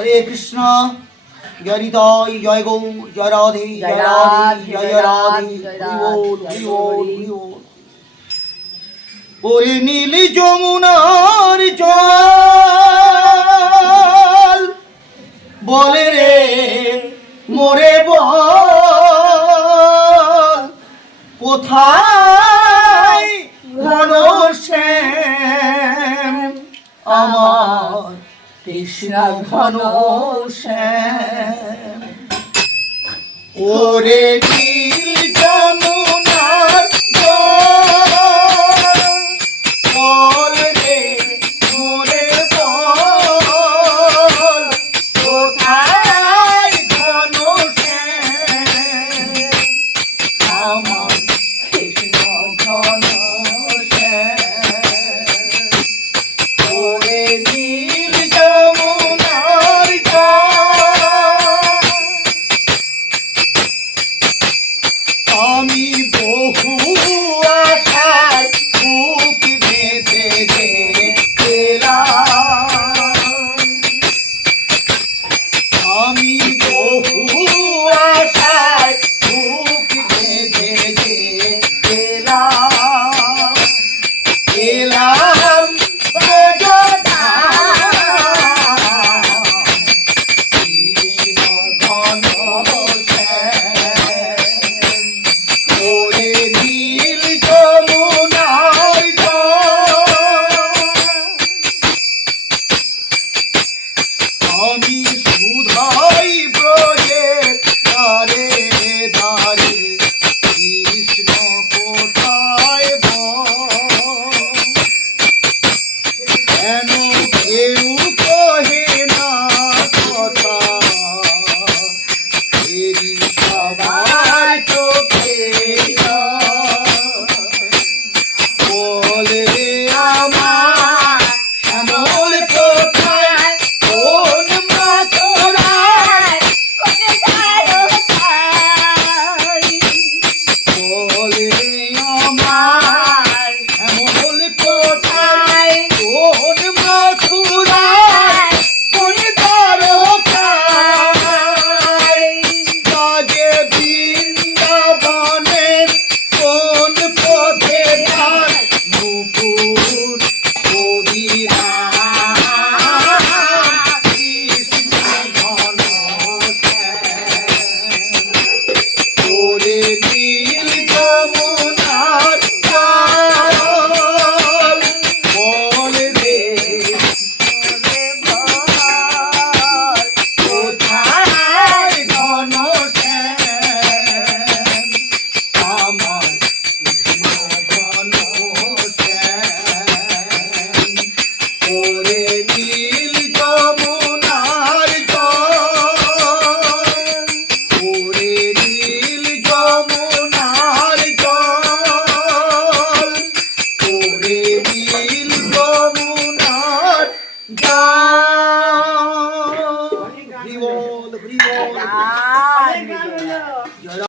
হরে কৃষ্ণ জয় নিতাই জয় গৌর জয় রাধে জয় রাধে জয় রাধে হরি বল হরি বল হরি বল। ওরে নীল যমুনার জল বলে রে মোরে বল কোথায় ঘন শ্যাম আমার কৃষ্ণ ঘন শ্যাম। ওরে নীল যমুনার বল রে মোরে বল কোথায় ঘন শ্যাম আমার কৃষ্ণ ঘন শ্যাম। ওরে নীল যমুনার আমি বহু আশায় বুক বেঁধে গেলাম, আমি বহু আশায় বুক বেঁধে গেলাম, গেলাম কৃষ্ণ ঘন শ্যাম। ওরে নীল যমুনার জল আমি